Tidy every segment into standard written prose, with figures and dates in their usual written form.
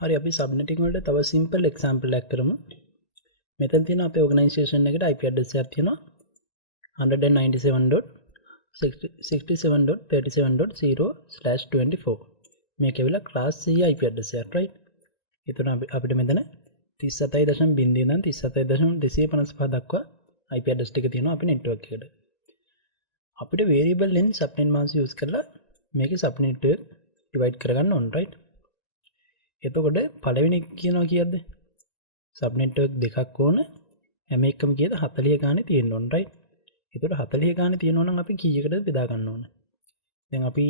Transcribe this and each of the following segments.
හරි අපි සබ්නෙටින් වලට තව සිම්පල් එක්සැම්පල් එකක් කරමු. මෙතන තියෙන අපේ ඕගනයිසේෂන් එකට IP address එකක් තියෙනවා 197.67.37.0/24. මේක ඇවිල්ලා class C IP address එකක් right. එතන අපිට මෙතන 37.0 ඉඳන් 37.255 දක්වා IP address ටික තියෙනවා අපේ network එකට. අපිට variable len subnet mask use කරලා මේකේ subnet එක divide කරගන්න ඕන right. එතකොට පළවෙනි කියනවා කීයද? සබ් නෙට්වර්ක් දෙකක් ඕන. හැම එකම කීයද 40 ගානේ තියෙන්න ඕන right. එතකොට 40 ගානේ තියෙනවා නම් අපි කීයකටද බෙදා ගන්න ඕන? දැන් අපි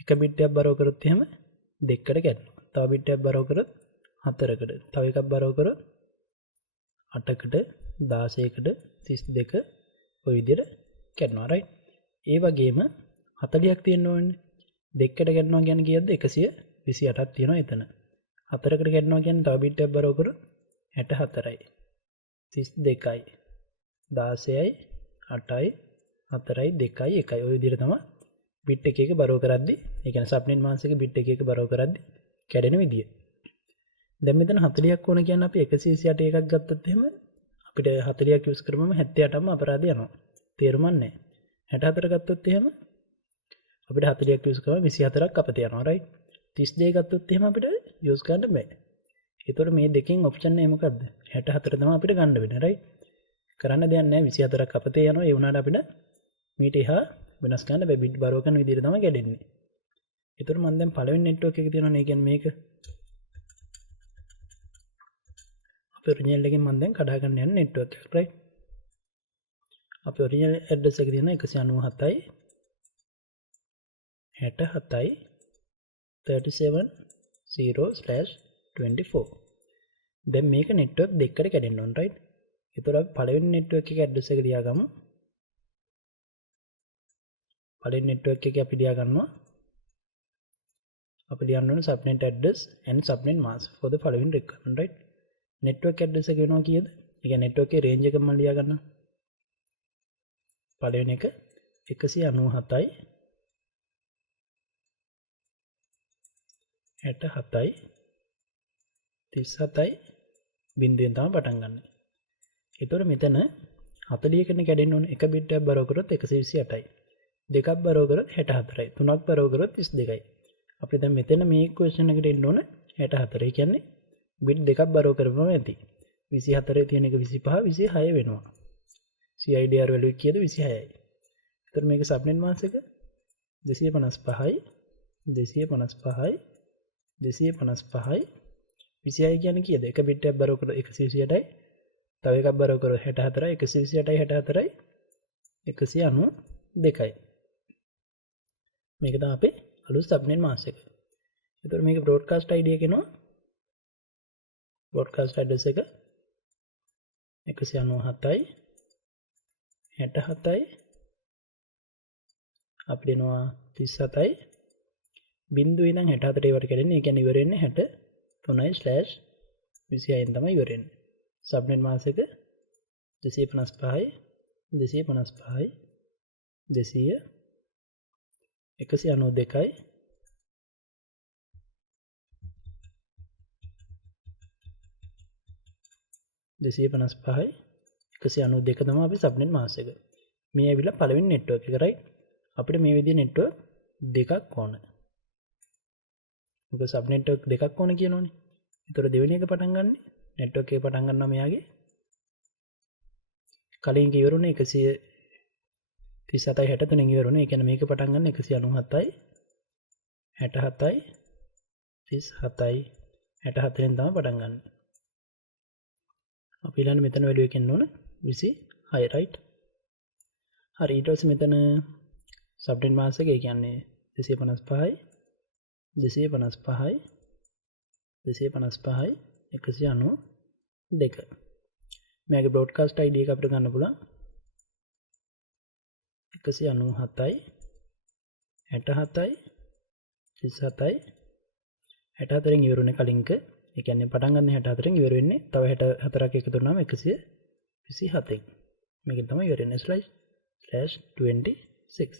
එක බිට් එකක් බරව කරොත් එහෙම දෙකකට කැඩෙනවා. තව බිට් එකක් බරව කරොත් හතරකට. තව එකක් බරව කරොත් 8කට 16කට 32 ඔය විදිහට කැඩෙනවා right. ඒ වගේම 40ක් තියෙන්න ඕනේ. දෙකකට කැඩෙනවා කියන්නේ කීයද? 128ක් තියෙනවා එතන. 4කට කැඩෙනවා කියන්නේ තව බිට් එකක් බරව කරොත් 64යි 32යි 16යි 8යි 4යි 2යි 1යි ඔය විදිහට තමයි බිට් එක එක බරව කරද්දි ඒ කියන්නේ සබ්නෙට් මාස්ක් එක බිට් එක එක බරව කරද්දි කැඩෙන විදිය. දැන් මෙතන 40ක් ඕන කියන්නේ අපි 128 එකක් ගත්තොත් එහෙම අපිට 40ක් යූස් කරපුවම 78ම අපරාධ යනවා. තේරුමක් නැහැ. 64 ගත්තොත් එහෙම අපිට 40ක් යූස් කරාම 24ක් අපත යනවා right. 32 ගත්තොත් එහෙම අපිට යූස් කරන්න බෑ. ඒතකොට මේ දෙකෙන් ඔප්ෂන් එක මොකද්ද? 64 තමයි අපිට ගන්න වෙන්නේ right. කරන්න දෙයක් නැහැ 24ක් අපතේ යනවා. ඒ වුණාට අපිට මීට එහා වෙනස් කරන්න බෑ. බිට් බරව කරන විදිහට තමයි ගැඩෙන්නේ. ඒතකොට මම දැන් පළවෙනි නෙට්වර්ක් එකේ තියෙනවා නේ කියන්නේ මේක. අපේ ඔරිජිනල් එකෙන් මම දැන් කඩා ගන්න යන නෙට්වර්ක් එක right. අපේ ඔරිජිනල් ඇඩ්‍රස් එක තියෙනවා 197යි 67යි 37.0/24. දැන් මේක නෙට්වර්ක් දෙකකට කැඩෙන්න ඕන right. ඒතර අපි පළවෙනි නෙට්වර්ක් එකේ ඇඩ්‍රස් එක ලියාගමු. පළවෙනි නෙට්වර්ක් එකේ අපි ලියාගන්නවා. අපි ලියන්න ඕනේ subnet address and subnet mask for the following requirement right. Network address එක වෙනවා කීයද? ඒ කියන්නේ නෙට්වර්ක් එකේ රේන්ජ් එක මම ලියාගන්නවා. පළවෙනි එක 197යි 67යි 37යි බිඳුවෙන් තමයි පටන් ගන්න. ඒතකොට මෙතන 40කකින් කැඩෙන්න ඕනේ. එක බිට් එකක් බරව කරොත් 128යි. දෙකක් බරව කරොත් 64යි. තුනක් බරව කරොත් 32යි. අපි දැන් මෙතන මේ ඉක්වේෂන් එකට එන්න ඕනේ 64. ඒ කියන්නේ බිට් දෙකක් බරව කරපුවම ඇති. 24 තියෙන එක 25 26 වෙනවා. CIDR value කීයද 26යි. ඒතර මේක සබ්නෙට් මාස්ක් එක 255යි 255යි 255යි 26 කියන්නේ කීයද? එක බිට් එකක් බරව කරොත් 128යි. තව එකක් බරව කරොත් 64යි 128යි 64යි 192යි. මේක තමයි අපේ අලුත් සබ්නෙට් මාස්ක් එක. ඒතර මේක බ්‍රෝඩ්කාස්ට් ID එක එනවා. බ්‍රෝඩ්කාස්ට් ඇඩ්‍රස් එක 197යි 67යි අපිට එනවා 37යි බිඳුව ඉඳන් 64 ඒවට කැඩෙන්නේ. ඒ කියන්නේ ඉවර වෙන්නේ 63.26න් තමයි ඉවර වෙන්නේ. සබ්නෙට් මාස්ක් එක 255යි 255යි 200 192යි 255යි 192 තමයි අපි සබ්නෙට් මාස්ක් එක. මේ ඇවිල්ලා පළවෙනි නෙට්වර්ක් එක right. අපිට මේ විදිහේ නෙට්වර්ක් දෙකක් ඕන. මොකද සබ් නෙට්වර්ක් දෙකක් ඕන කියනෝනේ. ඒතර දෙවෙනි එක පටන් ගන්න නෙට්වර්ක් එක පටන් ගන්නවා මෙයාගේ. කලින් ඉවරුනේ 137යි 63න් ඉවරුනේ. ඒ කියන්නේ මේක පටන් ගන්න 197යි 67යි 37යි 64න් තමයි පටන් ගන්න. අපි ඊළඟ මෙතන වැලියු එකෙන් ඕන 26 right. හරි ඊට පස්සේ මෙතන සබ්නෙට් මාස්ක් එක ඒ කියන්නේ 255යි 255යි 255යි 192. මේකේ බ්‍රෝඩ්කාස්ට් ID එක අපිට ගන්න පුළුවන් 197යි 67යි 37යි 64න් ඉවරුනේ කලින්ක. ඒ කියන්නේ පටන් ගන්න 64න් ඉවර වෙන්නේ තව 64ක් එකතු වුණාම 127න්. මේකෙන් තමයි ඉවර වෙන්නේ /26.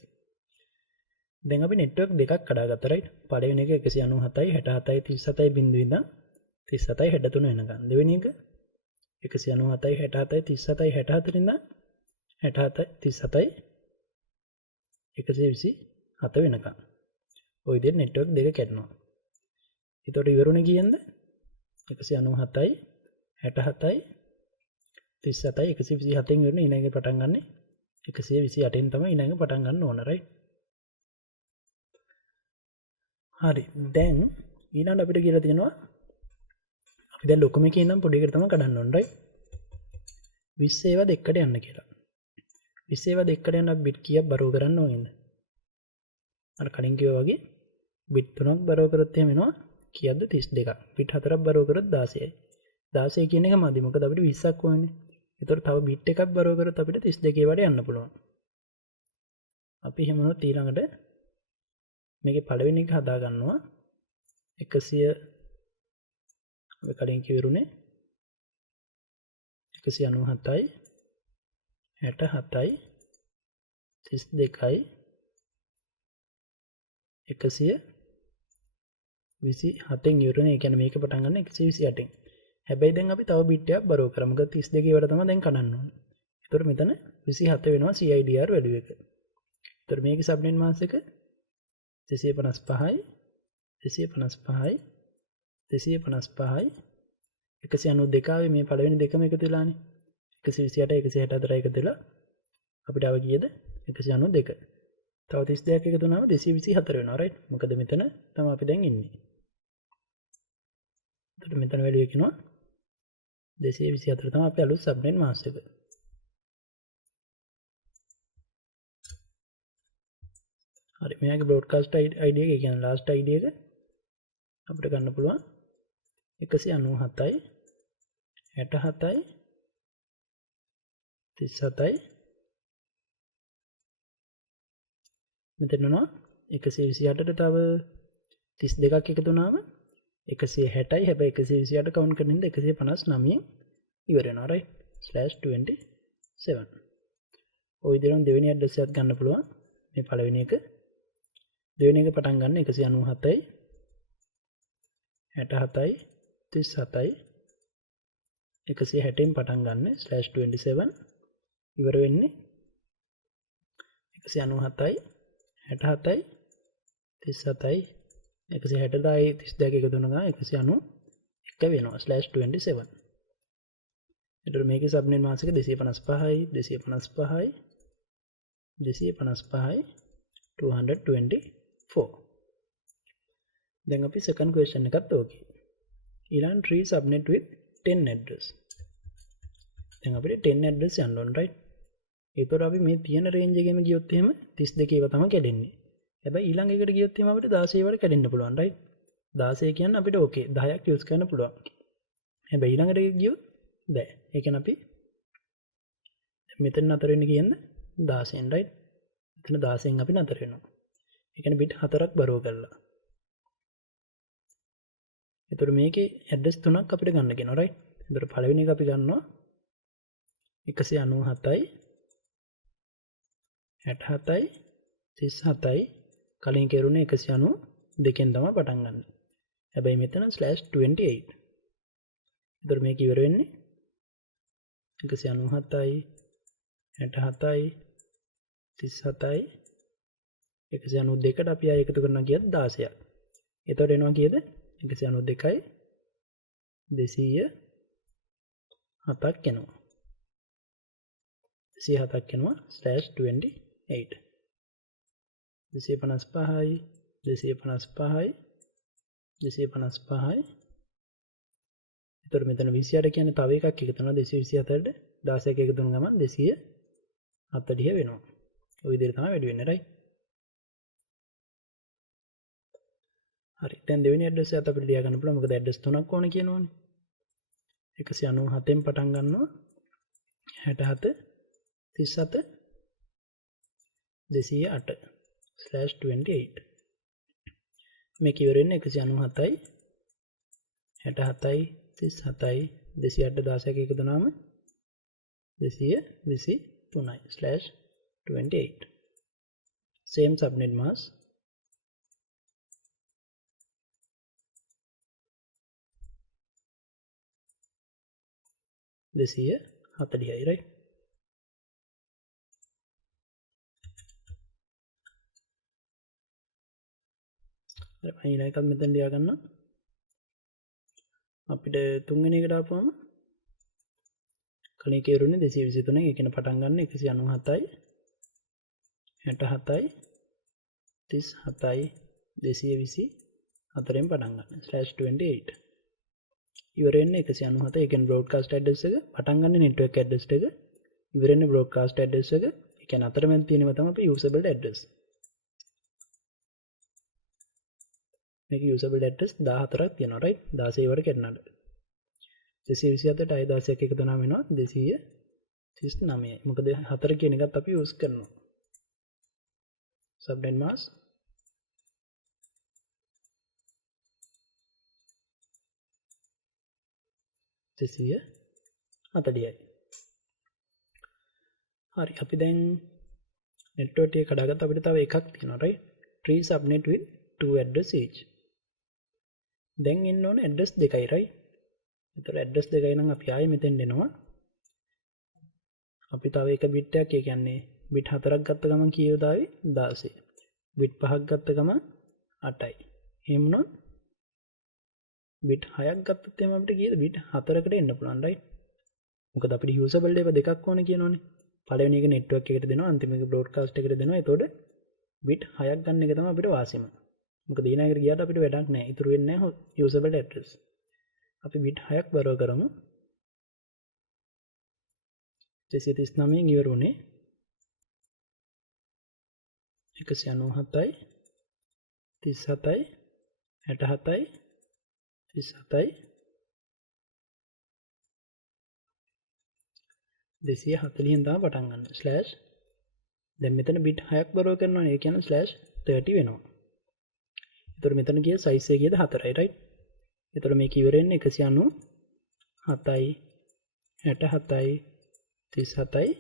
දැන් අපි නෙට්වර්ක් දෙකක් කඩාගත්තා right. පළවෙනි එක 197යි 67යි 37යි බිඳුව ඉඳන් 37යි 63 වෙනකන්. දෙවෙනි එක 197යි 67යි 37යි 64 ඉඳන් 67යි 37යි 127 වෙනකන්. ඔය විදිහට නෙට්වර්ක් දෙක කැඩෙනවා. ඒතකොට ඉවරුනේ කීයද? 197යි 67යි 37යි 127න් ඉවරුනේ. ඊළඟට පටන් ගන්න 128න් තමයි ඊළඟ පටන් ගන්න ඕන right. හරි. දැන් ඊළඟ අපිට කියලා තියෙනවා අපි දැන් ලොකුම එකේ ඉඳන් පොඩි එකට තමයි කඩන්න ඕන right. 20 ඒවා දෙකට යන්න කියලා. 20 ඒවා දෙකට යන බිට් කීයක් බරෝ කරන්න ඕනේද? අර කලින් කිව්වා වගේ බිට් 3ක් බරෝ කරොත් එහෙම වෙනවා කීයක්ද 32ක්. බිට් 4ක් බරෝ කරොත් 16යි. 16 කියන එක මදි. මොකද අපිට 20ක් ඕනේ. ඒතකොට තව බිට් එකක් බරෝ කරොත් අපිට 32 වඩ යන්න පුළුවන්. අපි එහෙම වුණොත් ඊළඟට මේකේ පළවෙනි එක හදා ගන්නවා 100 අපි කලින් කිව්වරුනේ 197යි 67යි 32යි 127න් ඉවරුනේ. ඒ කියන්නේ මේක පටන් ගන්න 128න්. හැබැයි දැන් අපි තව බිට් එකක් බරෝ කරමු. මොකද 32 වල තමයි දැන් කඩන්න ඕනේ. ඒතකොට මෙතන 27 වෙනවා CIDR value එක. ඒතකොට මේකේ සබ්නෙට් මාස් එක 255යි 255යි 255යි 192 ආවේ මේ පළවෙනි දෙකම එකතු වෙලානේ. 128 164 එකතු වෙලා අපිට ආව කීයද? 192. තව 32ක් එකතු වුණාම 224 වෙනවා right. මොකද මෙතන තමයි අපි දැන් ඉන්නේ. එතකොට මෙතන වැලියු කියනවා 224 තමයි අපේ අලුත් සබ්නෙට් මාස් එක. හරි මෙයාගේ බ්‍රෝඩ්කාස්ට් ID එක කියන්නේ ලාස්ට් ID එක අපිට ගන්න පුළුවන් 197යි 67යි 37යි මෙතන යනවා 128ට තව 32ක් එකතු වුණාම 160යි. හැබැයි 128 කවුන්ට් කරන ඉඳ 159න් ඉවර වෙනවා right /27. ඔය විදිහට දෙවෙනි ඇඩ්‍රස් එකත් ගන්න පුළුවන්. මේ පළවෙනි එක දෙවෙනි එක පටන් ගන්න 197යි 67යි 37යි 160න් පටන් ගන්න /27 ඉවර වෙන්නේ 197යි 67යි 37යි 160යි 32 එකතු වෙනවා 191 වෙනවා /27. එතකොට මේකේ සබ්නෙට් මාස් එක 255යි 255යි 255යි 224. දැන් අපි second question එකත් ඕකේ. ඊළඟ tree subnet with 10 address. දැන් අපිට 10 address යන්න ඕන right. ඒතකොට අපි මේ තියෙන range එකෙම ගියොත් එහෙම 32 ඒවා තමයි කැඩෙන්නේ. හැබැයි ඊළඟ එකට ගියොත් එහෙම අපිට 16 වල කැඩෙන්න පුළුවන් right. 16 කියන්නේ අපිට ඕකේ 10ක් යූස් කරන්න පුළුවන්. හැබැයි ඊළඟට ගියොත් බෑ. ඒ කියන්නේ අපි මෙතන නතර වෙන්නේ කියන්නේ 16න් right. මෙතන 16න් අපි නතර වෙනවා. ඒ කියන්නේ බිට් 4ක් බරෝ කරලා. එතකොට මේකේ ඇඩ්‍රස් තුනක් අපිට ගන්න කියනවා right. එතකොට පළවෙනි එක අපි ගන්නවා 197යි 67යි 37යි කලින් කෙරුණේ 192න් තමයි පටන් ගන්න. හැබැයි මෙතන /28. එතකොට මේක ඉවර වෙන්නේ 197යි 67යි 37යි 192ට අපි ආයෙ එකතු කරනවා කියද්දි 16ක්. එතකොට එනවා කීයද? 192යි 207ක් එනවා. 207ක් එනවා /28. 255යි 255යි 255යි. එතකොට මෙතන 28 කියන්නේ තව එකක් එකතු වෙනවා 227ට 16ක් එකතු වුණ ගමන් 240 වෙනවා. ওই විදිහට තමයි වැඩි වෙන්නේ right. හරි දැන් දෙවෙනි ඇඩ්‍රස් එකත් අපිට ලියා ගන්න පුළුවන්. මොකද ඇඩ්‍රස් තුනක් ඕන කියනවනේ. 197න් පටන් ගන්නවා 67 37 208 /28. මේක ඉවර වෙන්නේ 197යි 67යි 37යි 208 16ක එකතු වුණාම 223යි /28. same subnet mask. 240යි right. ඊළඟ එකත් මෙතෙන් ලියා ගන්න. අපිට තුන්වෙනි එකට ආපුවම කලින් කියරුනේ 223 ඒ කියන්නේ පටන් ගන්න 197යි 67යි 37යි 224න් පටන් ගන්න /28 ඉවර වෙන්නේ 197 ඒ කියන්නේ බ්‍රෝඩ්කාස්ට් ඇඩ්‍රස් එක පටන් ගන්න නෙට්වර්ක් ඇඩ්‍රස් එක ඉවර වෙන්නේ බ්‍රෝඩ්කාස්ට් ඇඩ්‍රස් එක ඒ කියන්නේ අතරමැද තියෙනවා තමයි අපි යූසබල් ඇඩ්‍රස් මේක යූසබල් ඇඩ්‍රස් 14ක් තියෙනවා right 16 ඉවර කරනකොට 227ට අය 16ක් එකතු වුණාම වෙනවා 239යි මොකද 4 කියන එකත් අපි යූස් කරනවා subnet mask 240යි හරි අපි දැන් network එක කඩාගත්ත අපිට තව එකක් තියෙනවා right 3 subnet with 2 address each දැන් ඉන්න ඕනේ address දෙකයි right ඒතර address දෙකයි නම් අපි ආයෙ මෙතෙන් එනවා අපි තව එක bit එකක් ඒ කියන්නේ bit 4ක් ගත්ත ගමන් කීයද ආවේ 16 bit 5ක් ගත්ත ගමන් 8යි එහෙම වුණොත් bit 6ක් ගත්තොත් එහෙනම් අපිට කීයද bit 4කට එන්න පුළුවන් right මොකද අපිට usable ඒවා දෙකක් ඕනේ කියනෝනේ පළවෙනි එක network එකට දෙනවා අන්තිම එක broadcast එකට දෙනවා එතකොට bit 6ක් ගන්න එක තමයි අපිට වාසියම මොකද ඊළඟට ගියාට අපිට වැඩක් නැහැ ඉතුරු වෙන්නේ නැහැ usable address අපි bit 6ක් බරව කරමු 239න් ඉවර වුණේ 197යි 37යි 67යි 37යි 240න් තමයි පටන් ගන්න ස්ලෑෂ් දැන් මෙතන bit 6ක් බරව කරනවානේ ඒ කියන්නේ ස්ලෑෂ් 30 වෙනවා එතකොට මෙතන ගිය size එක කීයද 4යි right එතකොට මේක ඉවර වෙන්නේ 197යි 67යි 37යි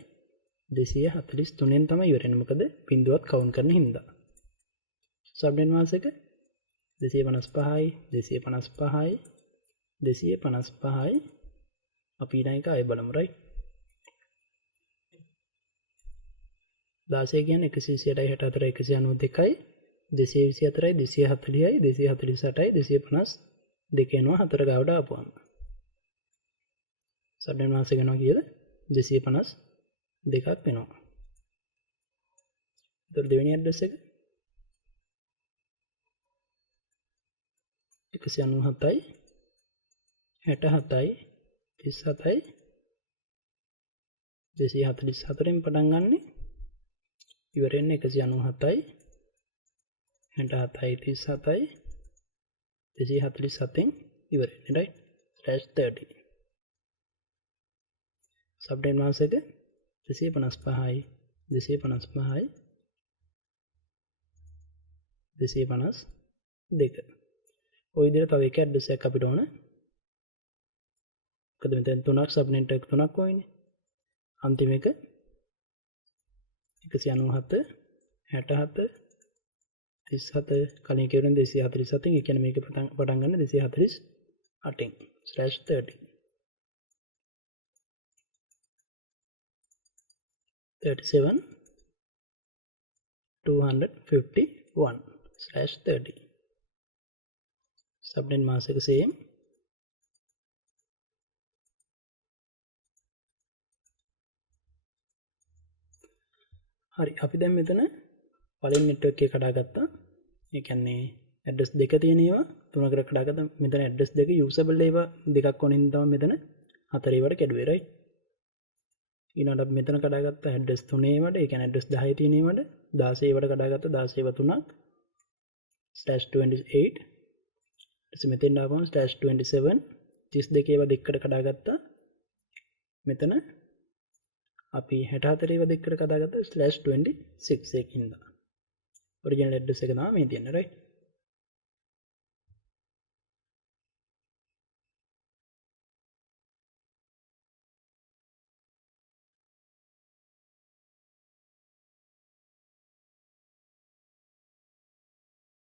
243න් තමයි ඉවර වෙන්නේ මොකද බිඳුවක් කවුන්ට් කරන හින්දා subnet mask එක 255යි 255යි 255යි අපි ඊළඟ එක ආයෙ බලමු right 16 කියන්නේ 128යි 64යි 192යි 224යි 240යි 248යි 250 එනවා 4 ගාවට ආපුවම subnet mask එක යනවා කීයද 252ක් වෙනවා එතකොට දෙවෙනි ඇඩ්‍රස් එක 197යි 67යි 37යි 244න් පටන් ගන්න ඉවර වෙන්නේ 197යි 67යි 37යි 247න් ඉවර වෙන්නේ right /30 subnet mask එක 255යි 255යි 252 ඔය විදිහට තව එක ඇඩ්‍රස් එකක් අපිට ඕන මොකද මෙතන තුනක් subnet එක තුනක් ඕනේ අන්තිම එක 197 67 37 කලින් කියවන 247න් ඒ කියන්නේ මේක පටන් ගන්න 248න් /30 37 251/30 subnet mask එක same හරි අපි දැන් මෙතන පළවෙනි network එක කඩාගත්තා ඒ කියන්නේ address දෙක තියෙන ඒවා තුනකට කඩාගත්තා මෙතන address දෙක usable ඒවා දෙකක් ඕනින් තමයි මෙතන හතර ඒවට කැඩුවේ right ඊළඟට අපි මෙතන කඩාගත්ත address තුනේ ඒවට ඒ කියන්නේ address 10 තියෙන ඒවට 16 ඒවට කඩාගත්ත 16 ඒවා තුනක් /28 ඊට මෙතෙන් ආවම /27 32 ඒවා දෙකකට කඩාගත්තා මෙතන අපි 64 ඒවා දෙකකට කඩාගත්තා /26 එකකින්ද ඔරිජිනල් ඇඩ්‍රස් එක තමයි මේ තියෙන්නේ right